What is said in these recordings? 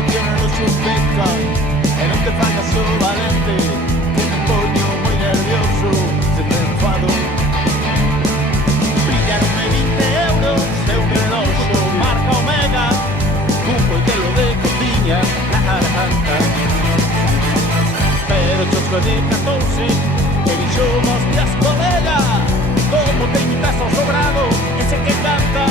subvenciona los becas e non te fagas o valente, que me poño moi nervioso se me enfado. Brillaronme 20 euros de un reloxo marca Omega, cun poltelo de cociña na garganta. Pero chosco de 14 que dixo mos días colega, como te imitas ao sobrado ese que canta.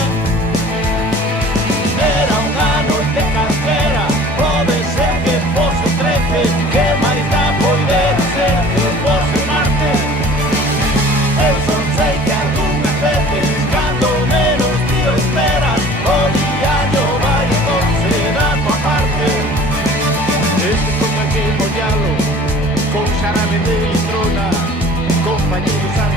Era unha noite calquera, pode ser que fose 13, que máis da poidera ser que fose Marte. Eu son sei que algunhas veces, cando menos ti o esperas, o diaño vai entonces da tua parte. Este toca que mollalo con xarabe de litrona, compañeros a